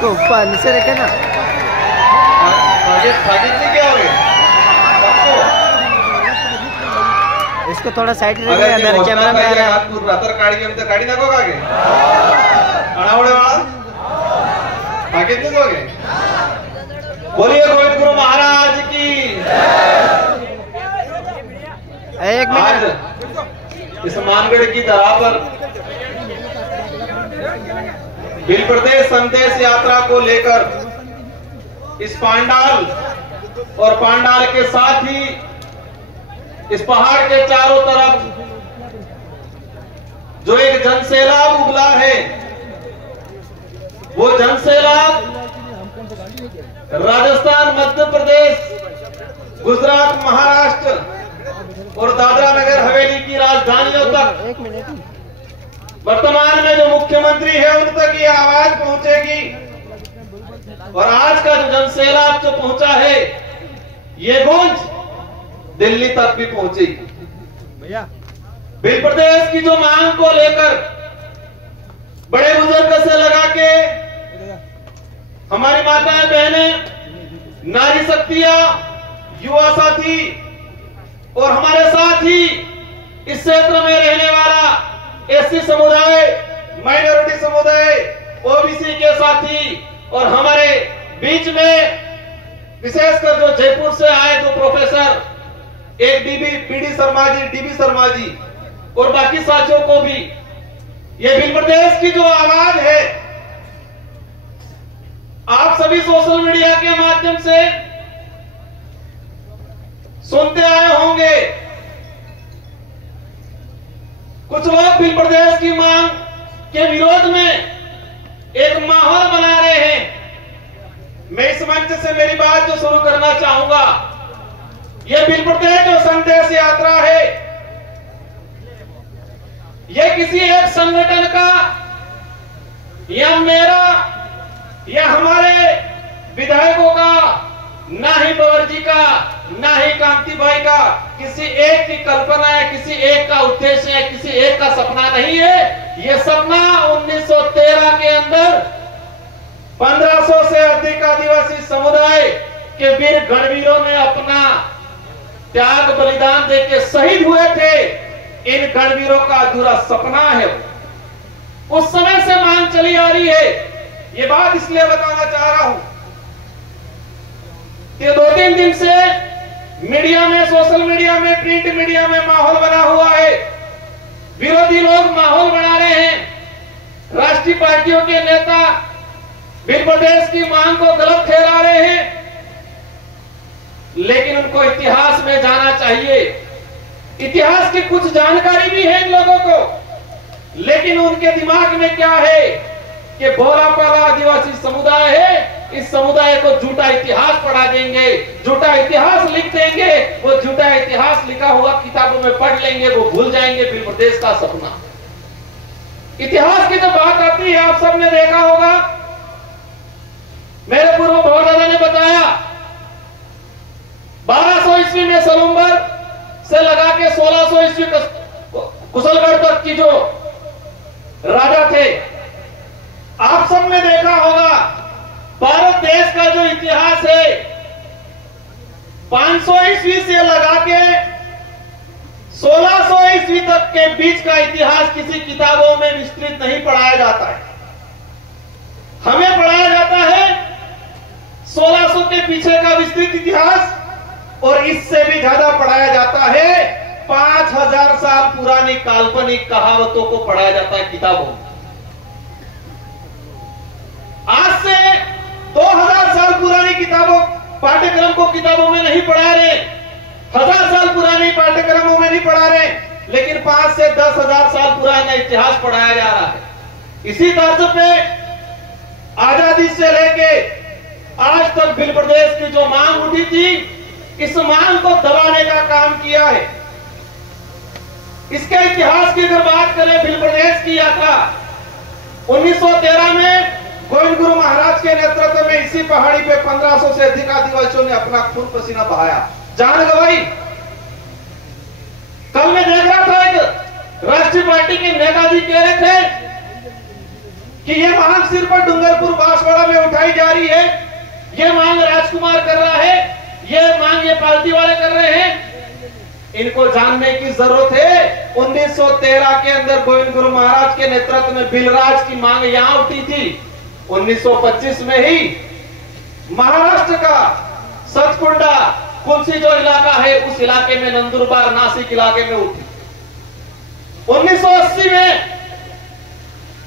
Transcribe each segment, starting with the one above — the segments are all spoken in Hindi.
इसको ऊपर नीचे रखे ना। क्या हो गया? इसको थोड़ा साइड रखे, मेरा कैमरा में आ रहा है। गाड़ी नको कागे अणावड़े वाला आगे निकोगे। बोलिए गोविंद गुरु महाराज की। एक मिनट। इस मानगढ़ की धरा पर भील प्रदेश संदेश यात्रा को लेकर इस पांडाल और पांडाल के साथ ही इस पहाड़ के चारों तरफ जो एक जनसैलाब उगला है, वो जनसैलाब राजस्थान, मध्य प्रदेश, गुजरात, महाराष्ट्र और दादरा नगर हवेली की राजधानियों तक, वर्तमान में जो मुख्यमंत्री है उन तक ये आवाज पहुंचेगी। और आज का जो जनसैलाब जो पहुंचा है, ये गूंज दिल्ली तक भी पहुंचेगी। भील प्रदेश की जो मांग को लेकर बड़े बुजुर्ग से लगा के हमारी माताएं बहनें, नारी शक्तियां, युवा साथी और हमारे साथ ही इस क्षेत्र में रहने वाला एससी समुदाय, माइनॉरिटी समुदाय, ओबीसी के साथी और हमारे बीच में विशेषकर जो जयपुर से आए दो प्रोफेसर, एक बीडी शर्मा जी, डीबी शर्मा जी और बाकी साथियों को भी, ये भील प्रदेश की जो आवाज है, आप सभी सोशल मीडिया के माध्यम से सुनते आए होंगे। कुछ लोग भील प्रदेश की मांग के विरोध में एक माहौल बना रहे हैं। मैं इस मंच से मेरी बात जो शुरू करना चाहूंगा, यह भील प्रदेश जो संदेश यात्रा है, यह किसी एक संगठन का या मेरा या हमारे विधायकों का, ना ही पवर जी का, ना ही कांति भाई का, किसी एक की कल्पना है, किसी एक का उद्देश्य है, किसी एक का सपना नहीं है। यह सपना 1913 के अंदर 1500 से अधिक आदिवासी समुदाय के वीर गणवीरों ने अपना त्याग बलिदान देके शहीद हुए थे। इन गणवीरों का अधूरा सपना है। उस समय से मांग चली आ रही है। ये बात इसलिए बताना चाह रहा हूं कि 2-3 दिन से मीडिया में, सोशल मीडिया में, प्रिंट मीडिया में माहौल बना हुआ है। विरोधी लोग माहौल बना रहे हैं। राष्ट्रीय पार्टियों के नेता भील प्रदेश की मांग को गलत ठहरा रहे हैं, लेकिन उनको इतिहास में जाना चाहिए। इतिहास की कुछ जानकारी भी है इन लोगों को, लेकिन उनके दिमाग में क्या है कि भोला पाला आदिवासी समुदाय है, इस समुदाय को झूठा इतिहास पढ़ा देंगे, झूठा इतिहास लिख देंगे, वो झूठा इतिहास लिखा हुआ किताबों में पढ़ लेंगे, वो भूल जाएंगे भील प्रदेश का सपना। इतिहास की जो बात आती है, आप सबने देखा होगा, मेरे पूर्व भगवान ने बताया 1200 ईस्वी में सलुम्बर से लगा के 1600 ईस्वी कुशलगढ़ तक की जो राजा थे, आप सबने देखा होगा भारत देश का जो इतिहास है 500 ईस्वी से लगा के 1600 ईस्वी तक के बीच का इतिहास किसी किताबों में विस्तृत नहीं पढ़ाया जाता है। हमें पढ़ाया जाता है 1600 के पीछे का विस्तृत इतिहास, और इससे भी ज्यादा पढ़ाया जाता है 5000 साल पुरानी काल्पनिक कहावतों को पढ़ाया जाता है किताबों में। आज से 2000 साल पुरानी किताबों पाठ्यक्रम को किताबों में नहीं पढ़ा रहे, 1000 साल पुरानी पाठ्यक्रमों में नहीं पढ़ा रहे, लेकिन 5 से 10,000 साल पुराना इतिहास पढ़ाया जा रहा है। इसी तर्ज पे आजादी से लेके आज तक भील प्रदेश की जो मांग उठी थी, इस मांग को दबाने का काम किया है। इसके इतिहास की अगर बात करें, भील प्रदेश की यात्रा 1913 में गोविंद गुरु महाराज के नेतृत्व में इसी पहाड़ी पे 1500 से अधिक आदिवासियों ने अपना खून पसीना बहाया, जान गंवाई। कल मैं देख रहा था, एक राष्ट्रीय पार्टी के नेता जी कह रहे थे कि ये मांग सिर्फ डूंगरपुर बांसवाड़ा में उठाई जा रही है, ये मांग राजकुमार कर रहा है, ये मांग ये पार्टी वाले कर रहे हैं। इनको जानने की जरूरत है 1913 के अंदर गोविंद गुरु महाराज के नेतृत्व में बिलराज की मांग यहां उठी थी। 1925 में ही महाराष्ट्र का सतकुंडा कुंसी जो इलाका है उस इलाके में नंदुरबार नासिक इलाके में उठी। 1980 में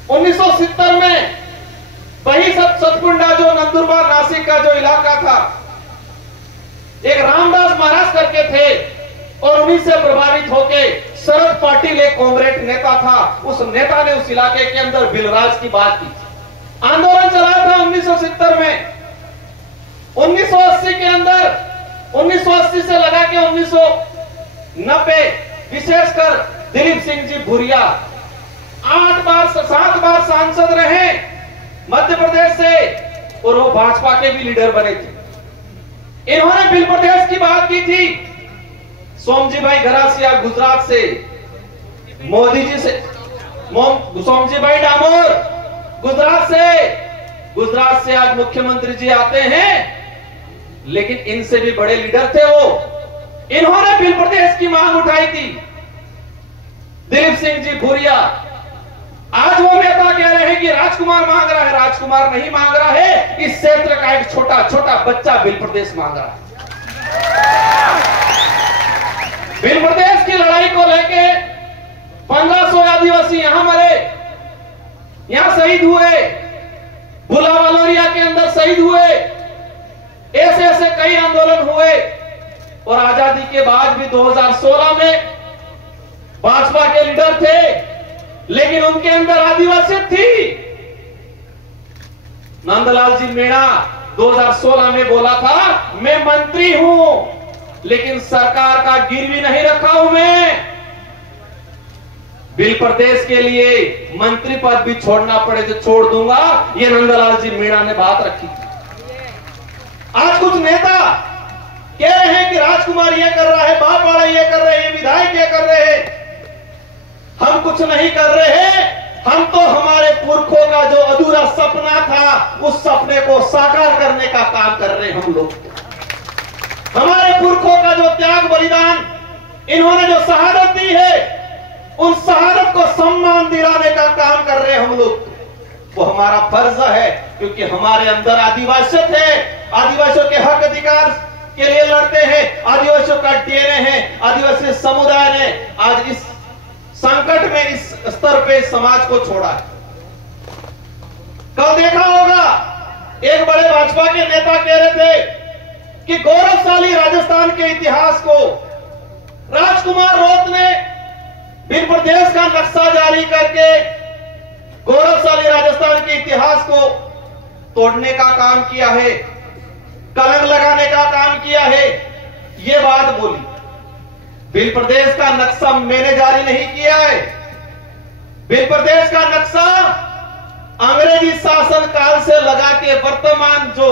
1970 में वही सतकुंडा जो नंदुरबार नासिक का जो इलाका था, एक रामदास महाराज करके थे और उन्हीं से प्रभावित होके शरद पाटिल एक कॉमरेड नेता था, उस नेता ने उस इलाके के अंदर बिलराज की बात की। आंदोलन चला था 1970 में। 1980 के अंदर 1980 से लगा के 1990 विशेषकर दिलीप सिंह जी भूरिया 7 बार सांसद रहे मध्य प्रदेश से और वो भाजपा के भी लीडर बने थे। इन्होंने बिल प्रदेश की बात की थी। सोमजी भाई घरासिया गुजरात से, मोदी जी से, सोमजी भाई डामोर गुजरात से आज मुख्यमंत्री जी आते हैं, लेकिन इनसे भी बड़े लीडर थे वो। इन्होंने बिल प्रदेश की मांग उठाई थी। दिलीप सिंह जी भूरिया, आज वो नेता कह रहे हैं कि राजकुमार मांग रहा है। राजकुमार नहीं मांग रहा है, इस क्षेत्र का एक छोटा छोटा बच्चा बिल प्रदेश मांग रहा है। बिल प्रदेश की लड़ाई को लेके 1500 आदिवासी यहां मरे, यहां शहीद हुए, भुलावा लोरिया के अंदर शहीद हुए, ऐसे ऐसे कई आंदोलन हुए। और आजादी के बाद भी 2016 में भाजपा के लीडर थे, लेकिन उनके अंदर आदिवासी थी। नंदलाल जी मीणा 2016 में बोला था मैं मंत्री हूं, लेकिन सरकार का गिरवी नहीं रखा हूं मैं। बिल प्रदेश के लिए मंत्री पद भी छोड़ना पड़े तो छोड़ दूंगा, ये नंदलाल जी मीणा ने बात रखी। आज कुछ नेता कह रहे हैं कि राजकुमार ये कर रहा है, बांसवाड़ा ये कर रहे हैं, विधायक ये कर रहे हैं। हम कुछ नहीं कर रहे हैं, हम तो हमारे पुरखों का जो अधूरा सपना था उस सपने को साकार करने का काम कर रहे हैं हम लोग। हमारे पुरखों का जो त्याग बलिदान, इन्होंने जो शहादत दी है, उन शहादत को सम्मान दिलाने का काम कर रहे हैं हम लोग। वो हमारा फर्ज है, क्योंकि हमारे अंदर आदिवासियत है, आदिवासियों के हक अधिकार के लिए लड़ते हैं, आदिवासियों का डीएनए है। आदिवासी समुदाय ने आज इस संकट में इस स्तर पे समाज को छोड़ा है। कल देखा होगा एक बड़े भाजपा के नेता कह रहे थे कि गौरवशाली राजस्थान के इतिहास को राजकुमार रोत ने बिल प्रदेश का नक्शा जारी करके गौरवशाली राजस्थान के इतिहास को तोड़ने का काम किया है, कलंक लगाने का काम किया है। ये बात बोली। बिल प्रदेश का नक्शा मैंने जारी नहीं किया है। बिल प्रदेश का नक्शा अंग्रेजी शासन काल से लगा के वर्तमान जो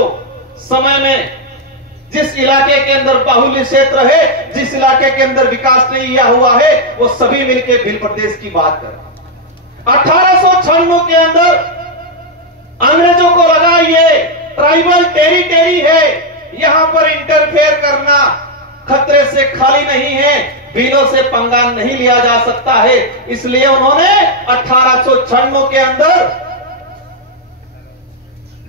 समय में जिस इलाके के अंदर बाहुल्य क्षेत्र है, जिस इलाके के अंदर विकास नहीं किया हुआ है, वो सभी मिलकर बिल प्रदेश की बात कर। 1896 के अंदर अंग्रेजों को लगा ये ट्राइबल टेरिटरी है, यहां पर इंटरफेयर करना खतरे से खाली नहीं है, बिलों से पंगा नहीं लिया जा सकता है। इसलिए उन्होंने 1896 के अंदर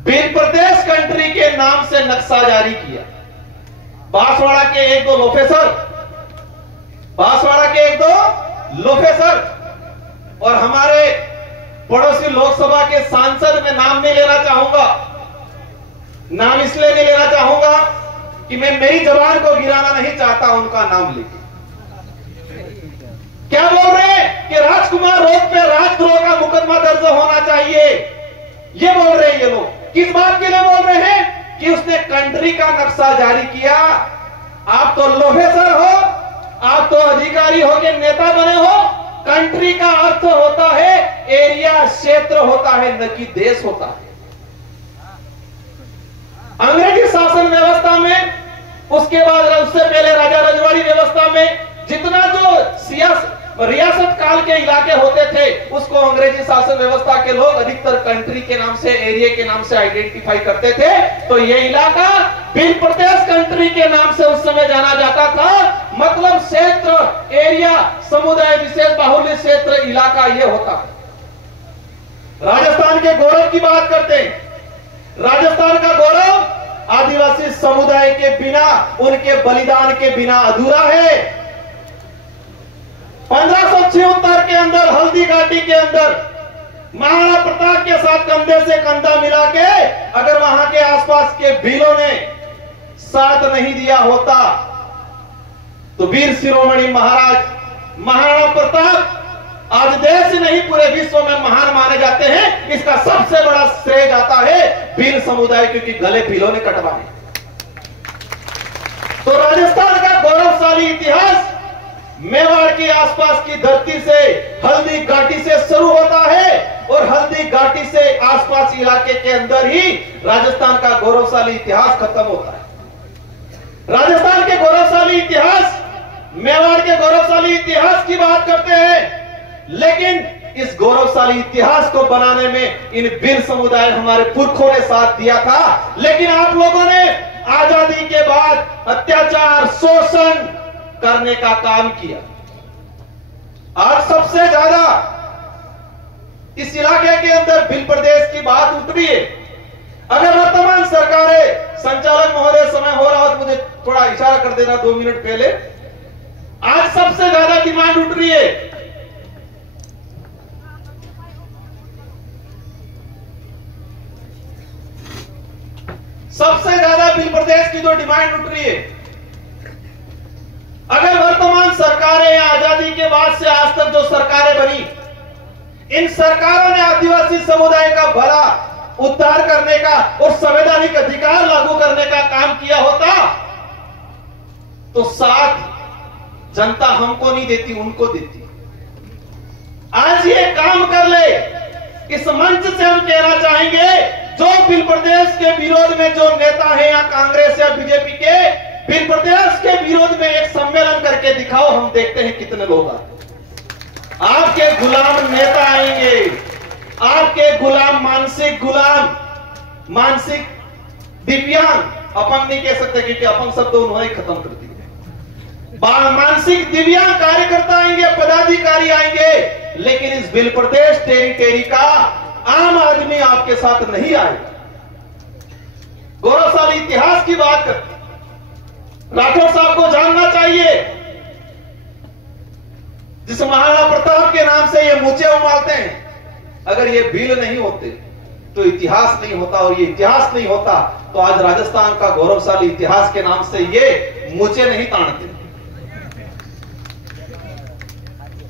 बिल प्रदेश कंट्री के नाम से नक्शा जारी किया। बांसवाड़ा के एक दो लोफेसर और हमारे पड़ोसी लोकसभा के सांसद में नाम नहीं लेना चाहूंगा। नाम इसलिए नहीं लेना चाहूंगा कि मैं मेरी जबान को गिराना नहीं चाहता उनका नाम लेके। क्या बोल रहे हैं कि राजकुमार रोत पे राजद्रोह का मुकदमा दर्ज होना चाहिए, ये बोल रहे हैं ये लोग। किस बात के लिए बोल रहे हैं? कि उसने कंट्री का नक्शा जारी किया। आप तो लोफेसर हो, आप तो अधिकारी हो के नेता बने हो। कंट्री का अर्थ होता है एरिया, क्षेत्र होता है, न कि देश होता है। अंग्रेजी शासन व्यवस्था में, उसके बाद उससे पहले राजा रजवाड़ी व्यवस्था में जितना जो रियासत काल के इलाके होते थे उसको अंग्रेजी शासन व्यवस्था के लोग अधिकतर कंट्री के नाम से, एरिया के नाम से आइडेंटिफाई करते थे। तो ये इलाका भिल प्रदेश कंट्री के नाम से उस समय जाना जाता था। मतलब क्षेत्र, एरिया, समुदाय विशेष, बाहुल्य क्षेत्र, इलाका ये होता। राजस्थान के गौरव की बात करते हैं। राजस्थान का गौरव आदिवासी समुदाय के बिना, उनके बलिदान के बिना अधूरा है। 1576 के अंदर हल्दी घाटी के अंदर महाराणा प्रताप के साथ कंधे से कंधा मिला के अगर वहां के आसपास के भीलों ने साथ नहीं दिया होता तो वीर शिरोमणि महाराज महाराणा प्रताप आज देश नहीं पूरे विश्व में महान माने जाते हैं। इसका सबसे बड़ा श्रेय जाता है भील समुदाय, क्योंकि गले भीलों ने कटवाए। तो राजस्थान का गौरवशाली इतिहास मेवाड़ के आसपास की धरती से, हल्दी घाटी से शुरू होता है और हल्दी घाटी से आसपास इलाके के अंदर ही राजस्थान का गौरवशाली इतिहास खत्म होता है। राजस्थान के गौरवशाली इतिहास, मेवाड़ के गौरवशाली इतिहास की बात करते हैं, लेकिन इस गौरवशाली इतिहास को बनाने में इन भील समुदाय हमारे पुरखों ने साथ दिया था। लेकिन आप लोगों ने आजादी के बाद अत्याचार, शोषण करने का काम किया। आज सबसे ज्यादा इस इलाके के अंदर भील प्रदेश की बात उठ रही है। अगर वर्तमान सरकारें, संचालक महोदय समय हो रहा हो तो मुझे थोड़ा इशारा कर देना 2 मिनट पहले। आज सबसे ज्यादा डिमांड उठ रही है, सबसे ज्यादा भील प्रदेश की जो डिमांड उठ रही है, अगर वर्तमान सरकारें या आजादी के बाद से आज तक जो सरकारें बनी, इन सरकारों ने आदिवासी समुदाय का भला उद्धार करने का और संवैधानिक अधिकार लागू करने का काम किया होता तो साथ जनता हमको नहीं देती, उनको देती। आज ये काम कर ले, इस मंच से हम कहना चाहेंगे, जो भील प्रदेश के विरोध में जो नेता है या कांग्रेस या बीजेपी के, भील प्रदेश के विरोध में एक सम्मेलन करके दिखाओ, हम देखते हैं कितने लोग आते। आपके गुलाम नेता आएंगे, आपके गुलाम, मानसिक दिव्यांग, अपन नहीं कह सकते क्योंकि अपन शब्द उन्होंने खत्म कर दिए। मानसिक दिव्यांग कार्यकर्ता आएंगे, पदाधिकारी आएंगे, लेकिन इस भील प्रदेश टेरिटरी का आम आदमी आपके साथ नहीं आएगा। गौरवशाली इतिहास की बात करते, राठौर साहब को जानना चाहिए, जिस महाराणा प्रताप के नाम से ये मूचे उमालते हैं, अगर ये भील नहीं होते तो इतिहास नहीं होता, और ये इतिहास नहीं होता तो आज राजस्थान का गौरवशाली इतिहास के नाम से ये मूचे नहीं तानते।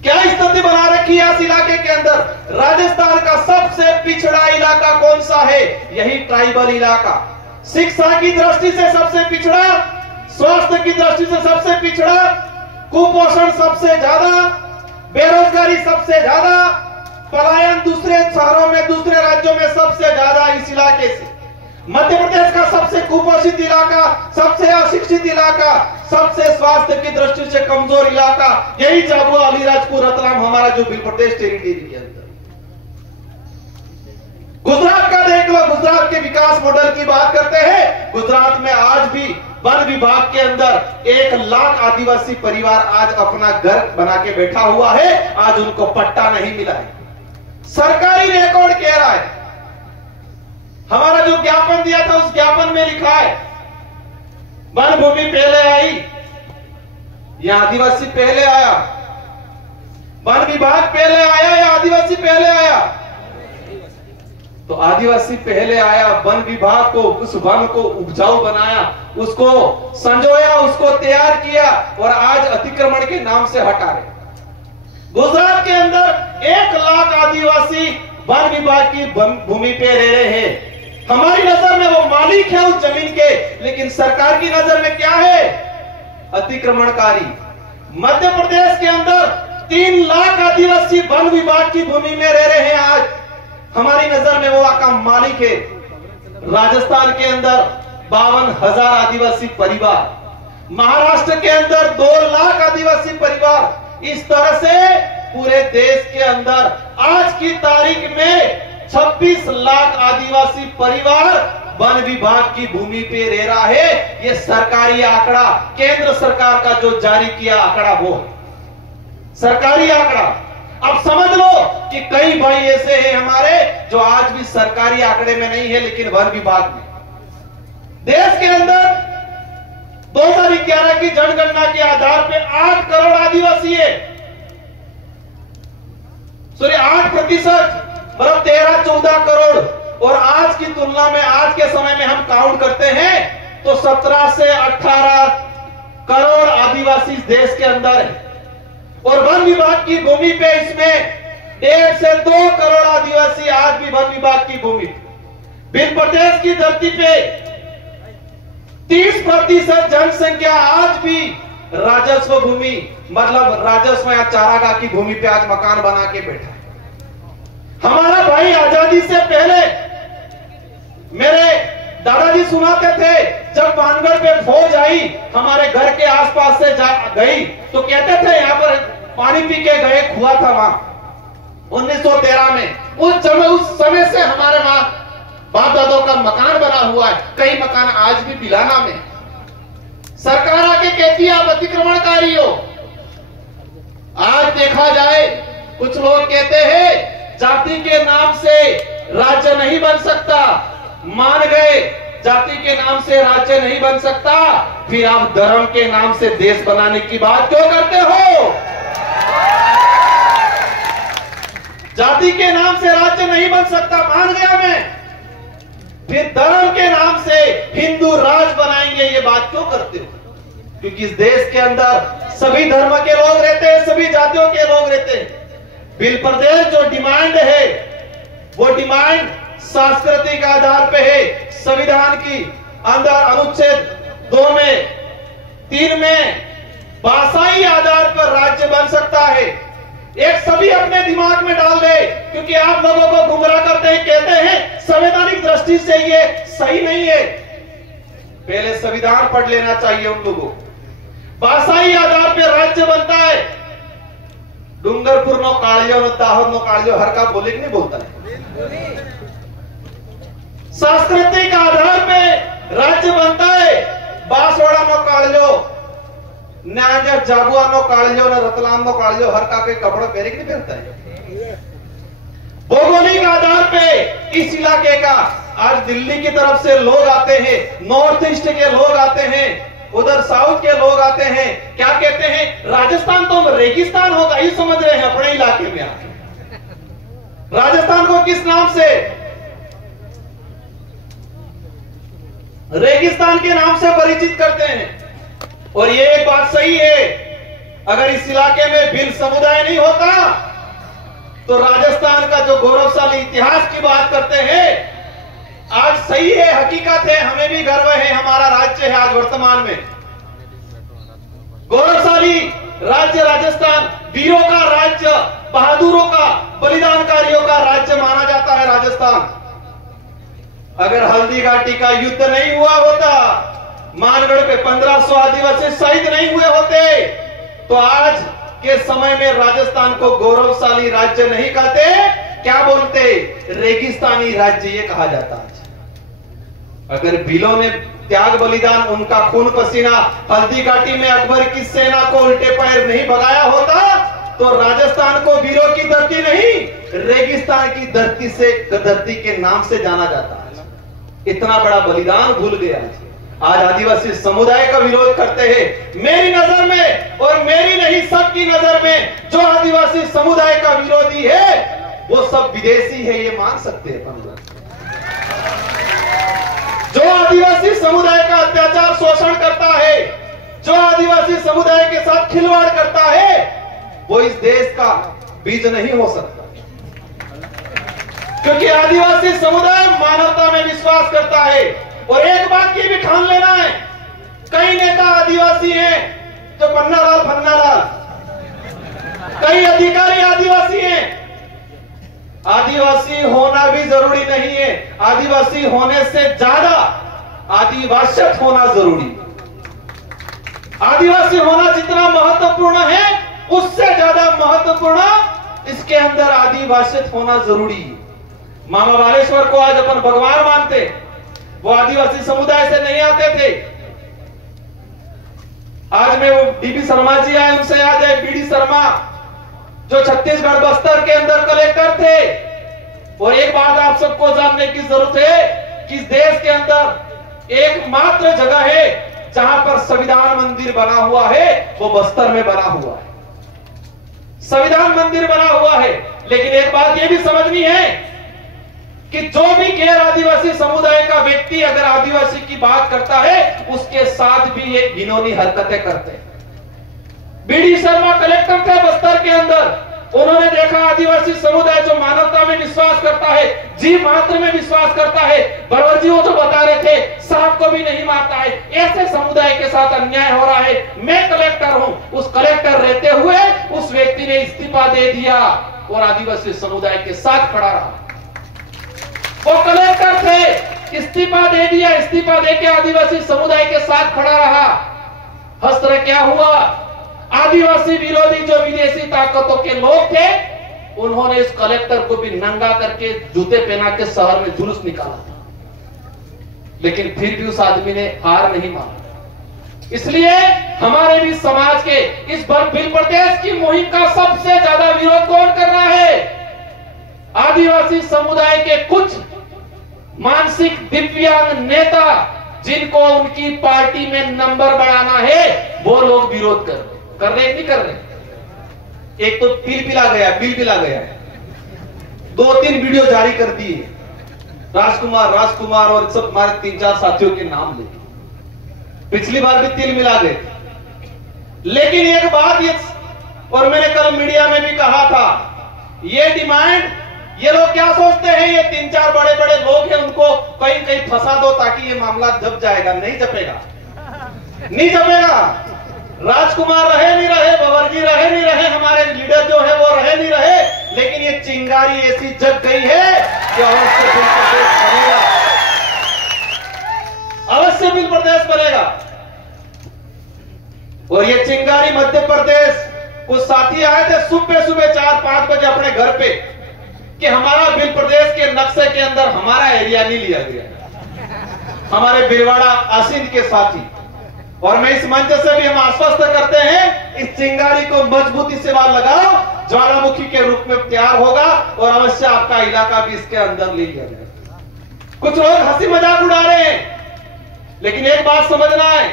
क्या स्थिति बना रखी है इस इलाके के अंदर? राजस्थान का सबसे पिछड़ा इलाका कौन सा है? यही ट्राइबल इलाका। शिक्षा की दृष्टि से सबसे पिछड़ा, स्वास्थ्य की दृष्टि से सबसे पिछड़ा, कुपोषण सबसे ज्यादा, बेरोजगारी सबसे ज्यादा, पलायन दूसरे शहरों में, दूसरे राज्यों में सबसे ज्यादा इस इलाके से। मध्य प्रदेश का सबसे कुपोषित इलाका, सबसे अशिक्षित इलाका, सबसे स्वास्थ्य की दृष्टि से कमजोर इलाका, यही झाबुआ, अलीराजपुर, रतलाम हमारा जो भील प्रदेश टेरिटरी के अंदर। गुजरात का देख लो, गुजरात के विकास मॉडल की बात करते हैं। गुजरात में आज भी वन विभाग के अंदर 1 लाख आदिवासी परिवार आज अपना घर बना के बैठा हुआ है, आज उनको पट्टा नहीं मिला है। सरकारी रिकॉर्ड कह रहा है, हमारा जो ज्ञापन दिया था उस ज्ञापन में लिखा है वन भूमि पहले आई या आदिवासी पहले आया, वन विभाग पहले आया या आदिवासी पहले आया? तो आदिवासी पहले आया, वन विभाग को, उस वन को उपजाऊ बनाया, उसको संजोया, उसको तैयार किया और आज अतिक्रमण के नाम से हटा रहे। गुजरात के अंदर 1 लाख आदिवासी वन विभाग की भूमि पे रह रहे हैं। हमारी नजर में वो मालिक है उस जमीन के, लेकिन सरकार की नजर में क्या है? अतिक्रमणकारी। मध्य प्रदेश के अंदर 3 लाख आदिवासी वन विभाग की भूमि में रह रहे हैं, आज हमारी नजर में वो का मालिक है। राजस्थान के अंदर 52,000 आदिवासी परिवार, महाराष्ट्र के अंदर 2 लाख आदिवासी परिवार, इस तरह से पूरे देश के अंदर आज की तारीख में 26 लाख आदिवासी परिवार वन विभाग की भूमि पे रह रहा है। ये सरकारी आंकड़ा, केंद्र सरकार का जो जारी किया आंकड़ा, वो सरकारी आंकड़ा। अब समझ लो कि कई भाई ऐसे हैं हमारे जो आज भी सरकारी आंकड़े में नहीं है, लेकिन वन विभाग में। देश के अंदर 2011 की जनगणना के आधार पे 8 करोड़ आदिवासी है, 8%, मतलब 13-14 करोड़। और आज की तुलना में, आज के समय में हम काउंट करते हैं तो 17 से 18 करोड़ आदिवासी देश के अंदर है। और वन विभाग की भूमि पे इसमें 1.5 से 2 करोड़ आदिवासी आज भी वन विभाग की भूमि पे। बिल प्रदेश की धरती पे 30% जनसंख्या आज भी राजस्व भूमि, मतलब राजस्व या चारागाह की भूमि पे आज मकान बना के बैठा है। हमारा भाई आजादी से पहले मेरे दादाजी सुनाते थे, जब मानगढ़ पे फौज आई, हमारे घर के आसपास से गई, तो कहते थे यहाँ पर पानी पी के गए, कुआं था वहां 1913 में। उस समय से हमारे वहां बाप दादों का मकान बना हुआ है, कई मकान आज भी बिलाना में। सरकार आके कहती है आप अतिक्रमणकारी हो। आज देखा जाए, कुछ लोग कहते हैं जाति के नाम से राज्य नहीं बन सकता, मान गए जाति के नाम से राज्य नहीं बन सकता, फिर आप धर्म के नाम से देश बनाने की बात क्यों करते हो? जाति के नाम से राज्य नहीं बन सकता, मान गया मैं, फिर धर्म के नाम से हिंदू राज बनाएंगे, ये बात क्यों करते हो? क्योंकि इस देश के अंदर सभी धर्म के लोग रहते हैं, सभी जातियों के लोग रहते हैं। बिल प्रदेश जो डिमांड है, वो डिमांड सांस्कृतिक आधार पे है। संविधान की अंदर अनुच्छेद 2 में 3 में भाषाई आधार पर राज्य बन सकता है। एक सभी अपने दिमाग में डाल ले, क्योंकि आप लोगों को गुमराह करते हैं, कहते हैं संवैधानिक दृष्टि से ये सही नहीं है। पहले संविधान पढ़ लेना चाहिए उन लोगों। भाषाई आधार पर राज्य बनता है। डूंगरपुर नो कालियो नो दाहोद नो कालियो हर का बोले कि नहीं बोलता है। सांस्कृतिक आधार पे राज्य बनता है। बांसवाड़ा नो कालियो, न्याय जाबुआ नो कालियो, न रतलाम नो कालियो हर का के कपड़े पहने कि नहीं पहनता है। भौगोलिक आधार पे इस इलाके का, आज दिल्ली की तरफ से लोग आते हैं, नॉर्थ ईस्ट के लोग आते हैं, उधर साउथ के लोग आते हैं, क्या कहते हैं, राजस्थान तो रेगिस्तान होगा ये समझ रहे हैं अपने इलाके में आके। राजस्थान को किस नाम से? रेगिस्तान के नाम से परिचित करते हैं। और ये एक बात सही है, अगर इस इलाके में भिल्ल समुदाय नहीं होता तो राजस्थान का जो गौरवशाली इतिहास की बात करते हैं, आज सही है, हकीकत है, हमें भी गर्व है, हमारा राज्य है आज वर्तमान में गौरवशाली राज्य राजस्थान, वीरों का राज्य, बहादुरों का, बलिदानकारियों का राज्य माना जाता है राजस्थान। अगर हल्दी घाटी का युद्ध नहीं हुआ होता, मानगढ़ पे 1500 आदिवासी शहीद नहीं हुए होते, तो आज के समय में राजस्थान को गौरवशाली राज्य नहीं कहते, क्या बोलते, रेगिस्तानी राज्य ये कहा जाता है। अगर भीलों ने त्याग बलिदान, उनका खून पसीना हल्दी घाटी में अकबर की सेना को उल्टे पैर नहीं भगाया होता, तो राजस्थान को वीरों की धरती नहीं, रेगिस्तान की धरती से, धरती के नाम से जाना जाता है। इतना बड़ा बलिदान भूल गया। आज आदिवासी समुदाय का विरोध करते हैं। मेरी नजर में और मेरी नहीं, सबकी नजर में जो आदिवासी समुदाय का विरोधी है वो सब विदेशी है, ये मान सकते हैं। जो आदिवासी समुदाय का अत्याचार शोषण करता है, जो आदिवासी समुदाय के साथ खिलवाड़ करता है, वो इस देश का बीज नहीं हो सकता। क्योंकि आदिवासी समुदाय मानवता में विश्वास करता है। और एक बात की भी ठान लेना है, कई नेता आदिवासी हैं जो पन्नालाल फन्नालाल, कई अधिकारी आदिवासी हैं। आदिवासी होना भी जरूरी नहीं है, आदिवासी होने से ज्यादा आदिवासियत होना जरूरी। आदिवासी होना जितना महत्वपूर्ण है, उससे ज्यादा महत्वपूर्ण इसके अंदर आदिवासियत होना जरूरी है। मामा बालेश्वर को आज अपन भगवान मानते, वो आदिवासी समुदाय से नहीं आते थे। आज में वो डीबी शर्मा जी आए, उनसे याद है बीडी शर्मा जो छत्तीसगढ़ बस्तर के अंदर कलेक्टर थे। और एक बात आप सबको जानने की जरूरत है कि इस देश के अंदर एकमात्र जगह है जहां पर संविधान मंदिर बना हुआ है, वो बस्तर में बना हुआ है। संविधान मंदिर बना हुआ है। लेकिन एक बात यह भी समझनी है कि जो भी गैर आदिवासी समुदाय का व्यक्ति अगर आदिवासी की बात करता है, उसके साथ भी ये घिनौनी हरकतें करते हैं। बीडी शर्मा कलेक्टर थे बस्तर के अंदर, उन्होंने देखा आदिवासी समुदाय जो मानवता में विश्वास करता है, जीव मात्र में विश्वास करता है, बरवर जी वो जो बता रहे थे सांप को भी नहीं मारता है, ऐसे समुदाय के साथ अन्याय हो रहा है। मैं कलेक्टर हूं, उस कलेक्टर रहते हुए उस व्यक्ति ने इस्तीफा दे दिया और आदिवासी समुदाय के साथ खड़ा रहा। वो कलेक्टर थे, इस्तीफा दे दिया, इस्तीफा देके आदिवासी समुदाय के साथ खड़ा रहा। हस्त्र क्या हुआ? आदिवासी विरोधी जो विदेशी ताकतों के लोग थे, उन्होंने इस कलेक्टर को भी नंगा करके जूते पहना के शहर में जुलूस निकाला था। लेकिन फिर भी उस आदमी ने हार नहीं माना। इसलिए हमारे भी समाज के इस बिल प्रदेश की मुहिम का सबसे ज्यादा विरोध कौन कर रहा है? आदिवासी समुदाय के कुछ मानसिक दिव्यांग नेता, जिनको उनकी पार्टी में नंबर बढ़ाना है, वो लोग विरोध कर रहे नहीं कर रहे। एक तो बिल पिला गया, 2-3 वीडियो जारी कर दिए, राजकुमार और सब हमारे 3-4 साथियों के नाम ले। पिछली बार भी तिल मिला गए। लेकिन एक बात ये, और मैंने कल मीडिया में भी कहा था, ये डिमांड, ये लोग क्या सोचते हैं, ये 3-4 बड़े बड़े लोग हैं, उनको कहीं फंसा दो ताकि ये मामला जप जाएगा। नहीं जपेगा, नहीं जपेगा। राजकुमार रहे नहीं रहे, बबरजी रहे नहीं रहे, हमारे लीडर जो है वो रहे नहीं रहे, लेकिन ये चिंगारी ऐसी जग गई है कि अवश्य बिल प्रदेश बनेगा, अवश्य बिल प्रदेश बनेगा। और ये चिंगारी मध्य प्रदेश, कुछ साथी आए थे सुबह 4-5 बजे अपने घर पे कि हमारा बिल प्रदेश के नक्शे के अंदर हमारा एरिया नहीं लिया गया। हमारे बिरवाड़ा आसिंद के साथी, और मैं इस मंच से भी हम आश्वस्त करते हैं, इस चिंगारी को मजबूती से वहां लगाओ, ज्वालामुखी के रूप में तैयार होगा और अवश्य आपका इलाका भी इसके अंदर ले लिया जाएगा। कुछ लोग हंसी मजाक उड़ा रहे हैं, लेकिन एक बात समझना है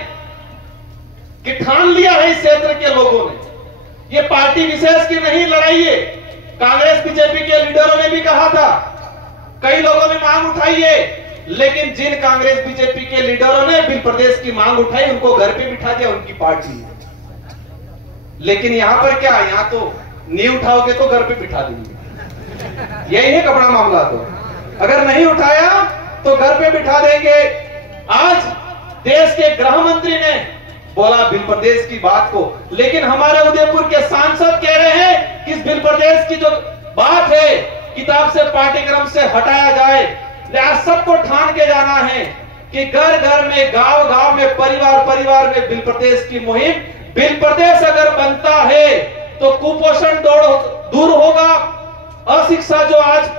कि ठान लिया है इस क्षेत्र के लोगों ने, ये पार्टी विशेष की नहीं लड़ाई है। कांग्रेस बीजेपी के लीडरों ने भी कहा था, कई लोगों ने मांग उठाई है, लेकिन जिन कांग्रेस बीजेपी के लीडरों ने बिल प्रदेश की मांग उठाई, उनको घर पे बिठा दिया उनकी पार्टी। लेकिन यहां पर क्या, यहां तो नहीं उठाओगे तो घर पे बिठा देंगे, यही है कपड़ा मामला। तो अगर नहीं उठाया तो घर पे बिठा देंगे। आज देश के गृह मंत्री ने बोला बिल प्रदेश की बात को, लेकिन हमारे उदयपुर के सांसद कह रहे हैं कि इस बिल प्रदेश की जो बात है किताब से, पाठ्यक्रम से हटाया जाए। आज सबको ठान के जाना है कि घर घर में, गांव गांव में, परिवार परिवार में बिल प्रदेश की मुहिम। बिल प्रदेश अगर बनता है तो कुपोषण दूर होगा, अशिक्षा जो आज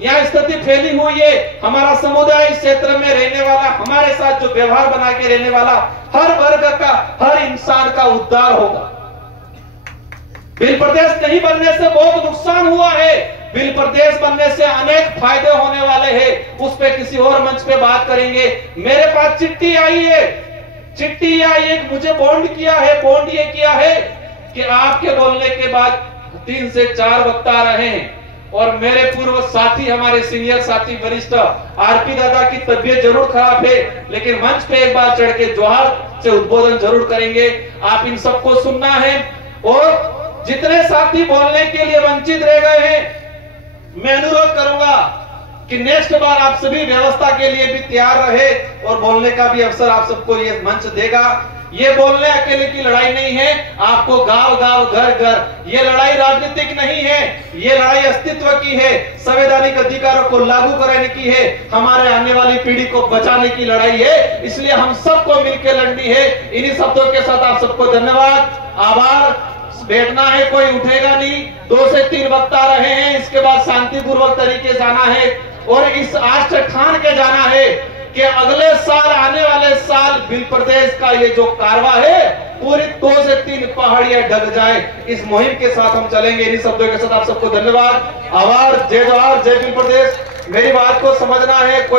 यहाँ स्थिति फैली हुई है, हमारा समुदाय इस क्षेत्र में रहने वाला, हमारे साथ जो व्यवहार बना के रहने वाला हर वर्ग का, हर इंसान का उद्धार होगा। बिल प्रदेश नहीं बनने से बहुत नुकसान हुआ है, बिल प्रदेश बनने से अनेक फायदे होने वाले हैं। उस पे किसी और मंच पे बात करेंगे। मेरे पास चिट्ठी आई है, चिट्ठी आई एक मुझे बॉन्ड किया है, बॉन्ड ये किया है कि आपके बोलने के बाद 3 से 4 वक्ता रहे, और मेरे पूर्व साथी, हमारे सीनियर साथी वरिष्ठ आरपी दादा की तबीयत जरूर खराब है, लेकिन मंच पे एक बार चढ़ के जोहार से उद्बोधन जरूर करेंगे। आप इन सबको सुनना है। और जितने साथी बोलने के लिए वंचित रह गए हैं, मैं अनुरोध करूंगा कि नेक्स्ट बार आप सभी व्यवस्था के लिए भी तैयार रहे, और बोलने का भी अवसर आप सबको ये मंच देगा। ये बोलने अकेले की लड़ाई नहीं है, आपको गांव गांव, घर घर, ये लड़ाई राजनीतिक नहीं है, ये लड़ाई अस्तित्व की है, संवैधानिक अधिकारों को लागू कराने की है, हमारे आने वाली पीढ़ी को बचाने की लड़ाई है। इसलिए हम सबको मिलकर लड़नी है। इन्हीं शब्दों के साथ आप सबको धन्यवाद, आभार। बैठना है, कोई उठेगा नहीं। 2 से 3 वक्ता रहे हैं, इसके बाद शांतिपूर्वक तरीके जाना है और इस आष्ट ठान के जाना है कि अगले साल, आने वाले साल भिल प्रदेश का ये जो कारवा है पूरी 2 से 3 पहाड़ियां ढक जाए। इस मुहिम के साथ हम चलेंगे। इन्हीं शब्दों के साथ आप सबको धन्यवाद, आभार, जय जवाहर, जय भिल प्रदेश। मेरी बात को समझना है।